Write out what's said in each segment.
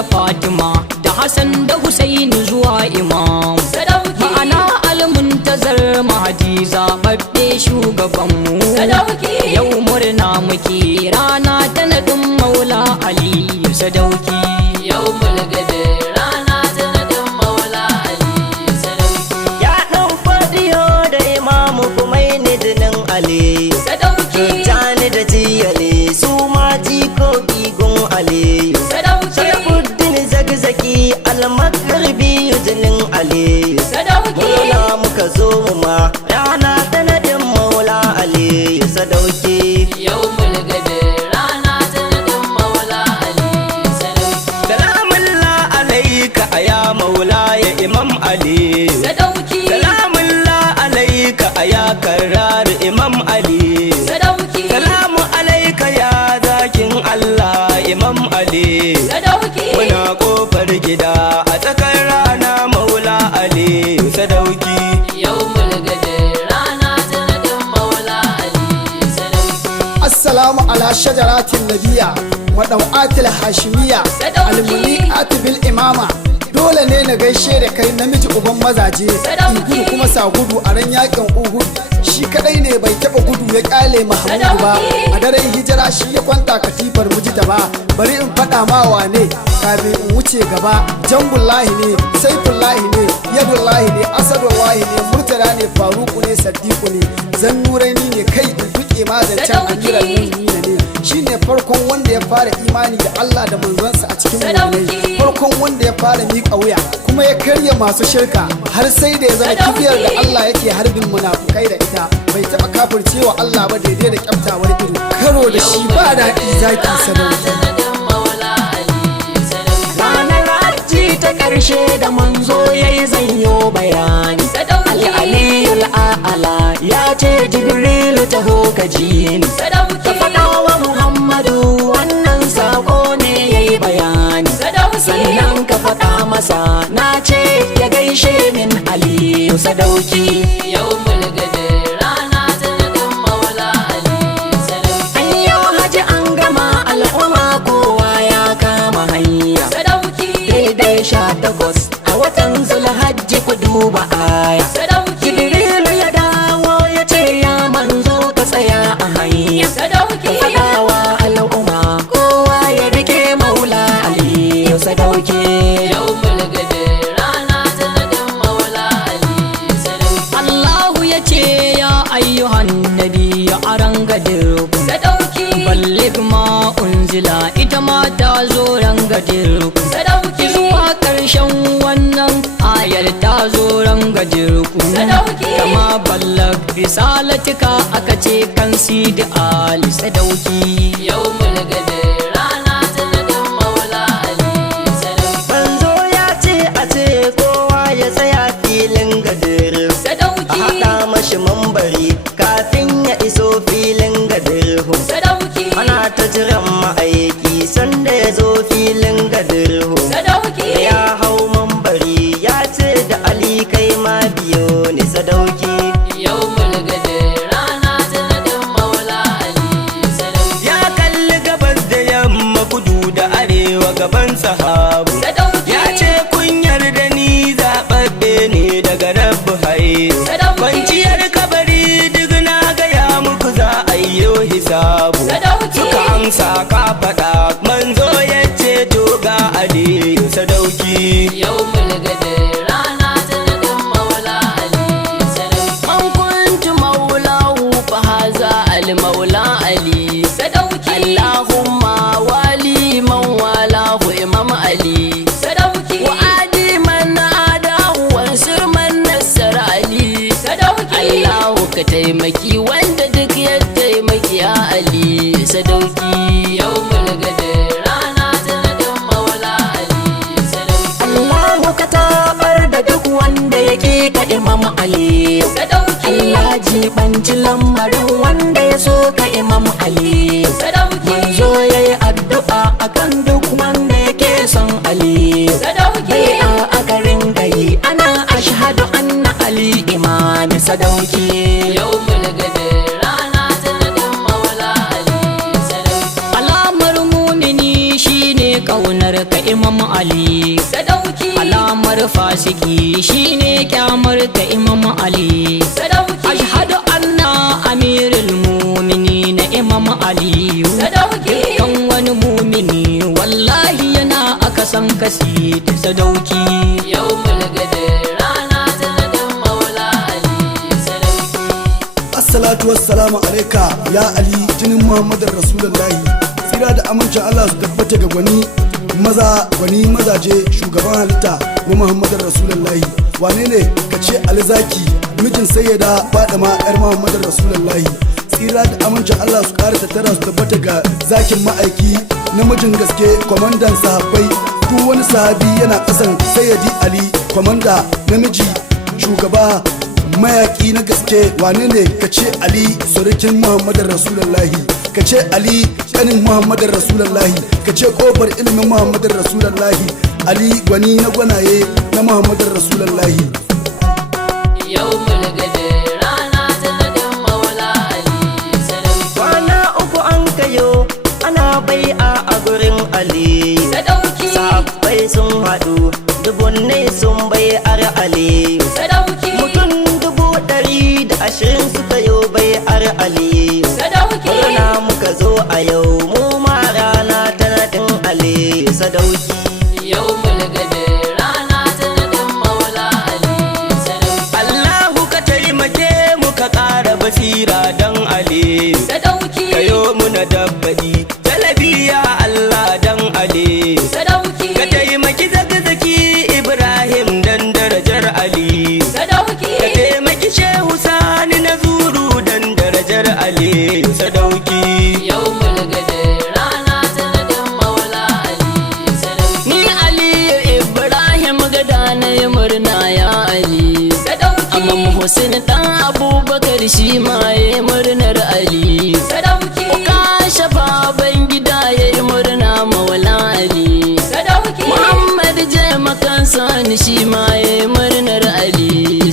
da Fatima da Hassan da Husaini zuwa Imam sadauki ma'ana almuntazar Mahdi zababbe shugabanmu sadauki yau murna muke rana ta nadin Maula Ali sadauki yau mulgade rana ta nadin Maula Ali sadauki ya dan fadiyo da Imamu Kumaini dinin Ali sadauki Tani da jiyale su ma jikoki gun Ali sadauki Sharafuddin zagzaki almakarbi jinin Ali sadauki Murna muka zo ma rana ta nadin Maula Ali sadauki yau mulgade rana ta nadin Maula Ali sadauki Salamullah alaika ya Maula ya Imam Ali sadauki Salamullah alaika ya Karrar Imam Ali sadauki Salamu alaika ya zakin Allah Imam Ali sadauki Muna kofar gida a tsakar rana Maula Ali sadauki yau mulgade rana ta nadin Maula Ali sadauki Assalamu ala shajaratin nabiya wa daw'atil hashimiya Sadauki. almuni'at bil imama dole ne na gaishe da kai namiji uban mazaje Sadauki. gudu kuma sa gudu a ran yakin Uhud shi kadai ne bai taba gudu ya kyale Mahmudu ba Sadauki. a daren hijira shi ya kwanta katifar mujita ba bari in fada ma wane kafin in wuce gaba jangullahi ne saifullahi ne yadullahi ne asadullahi ne murtala ne faruku ne saddiqu ne zannuraini ne kai in duke ma zancen Sadauki. amiral mu'minin ne shine farkon wanda ya fara imani da Allah da manzonsa a cikin Sadauki. mu'minai farkon wanda ya fara miƙa wuya kuma ya karya masu shirka har sai da ya zama Sadauki. kibiyar da Allah yake harbin munafukai da ita bai taɓa kafircewa Allah ba daidai da kyaftawar ido karo da shi ba daɗi zaki sadauki ranar hajji ta ƙarshe da manzo yayi zanyo bayani Al'aliyul a'ala ya ce Jibrilu taho ka ji ni ka faɗa wa Muhammadu wannan sako ne yayi bayani sannan ka faɗa masa na ce ya gaishe min Aliyu sadauki ayyo haji an gama al'umma kowa ya kama hanya daidai 18 a watan Zulhajji ku duba aya Jibrilu ya dawo ya ce ya manzo ka tsaya a hanya ka faɗawa al'umma kowa ya rike Maula Aliyu sadauki Allahu ya ce ya ayyuhan nabi ya arangadir ballig ma unzila ita ma ta zo rangadir zuwa ƙarshen wannan ayar ta zo rangadir kama ballag risalatika aka ce kan sidi ali sadauki Manzo ya ce a ce kowa ya tsaya filin gadir a haɗa mashi mambari kafin ya iso filin gadir ana ta jiran ma'aiki sanda ya zo filin gadir ya hau mambari ya ce da Ali kai ma biyo ni sadauki ya kalli gabas da yamma kudu da arewa gaban sahabu ya ce kun yarda ni zaɓaɓɓe ne daga rabbu haye kwanciyar kabari duk na gaya muku za a yi hisabu suka amsa ka faɗa manzo ya ce to ga Aliyu sadauki an kuntu maulahu fa haza al maula ali Allahumma wali man walahu imam ali wa adi man adahu wansur man nasar ali Allahu ka taimaki wanda duk ya taimaki ya ali sadauki Allahu ka tabar da duk wanda yake ka imam ali Allah jibanci lamarin wanda ya so ka imam ali manzo yayi addu'a akan duk wanda yake son ali a garin gari ana ashhadu anna ali imam sadauki alamar mumini shine kaunar ka imam Ali sadauki alamar fasiki shine kyamar ta Imam Ali sadauki ashhadu anna amirul mu'minin Imam Ali sadauki kan wani mumini wallahi yana akasan kasi da sadauki yau mulgade rana sanadin maula Ali sadauki Assalatu wassalamu alaika ya Ali jinin Muhammadin Rasulullahi tsira da amincin Allah su tabbata ga gwani mazaje shugaban halitta na Muhammadin Rasulullahi wane ne ka ce Ali Zaki mijin sayyada Fadima yar Muhammadin Rasulullahi tsira da amincin Allah su ƙara tattara su tabbata ga zakin ma'aiki namijin gaske kwamandan sahabbai duk wani sahabi yana ƙasan sayyadi Ali kwamanda namiji shugaba mayaki na gaske wane ne ka ce Ali surukin Muhammadin Rasulullahi ka ce Ali kanin Muhammadin Rasulullahi ka ce kofar ilimin Muhammadin Rasulullahi Ali gwani na gwanaye na Muhammadin Rasulullahi yau mulgade rana sanadin maula Ali sadauki kwana uku an kayo ana bai'a a gurin Ali sadauki sahabbai sun haɗu dubunnai sun bai'ar Ali sadauki mutum 120 suka yo bai'ar Ali sadauki rana muka zo a yau mu ma rana ta naɗin Ali sadauki yau mulgade rana sanadin maula Ali sadauki Allahu ka taimake mu ka ƙara basira dan Ali sadauki kayo muna dabbadi talabiya Allah dan Ali sadauki ka taimaki zaki Ibrahim dan darajar Ali sadauki ka taimaki Shehu Sani na zuru dan darajar Ali sadauki yau mulgade rana sanadin maula Ali sadauki ni Aliyu Ibrahim gada na yi murna ya Ali sadauki Imam Hussein dan Abubakar shi ma ya yi murnar Ali sadauki Kashe baban gida ya yi murna maula Ali sadauki Muhammad je makan sani shi ma ya yi murnar Ali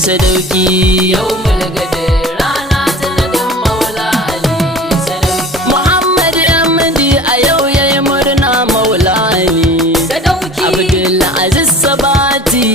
sadauki yau mulgade rana sanadin maula Ali sadauki Muhammad Ahmadi a yau ya yi murna maula Ali sadauki Abdul Aziz Sabati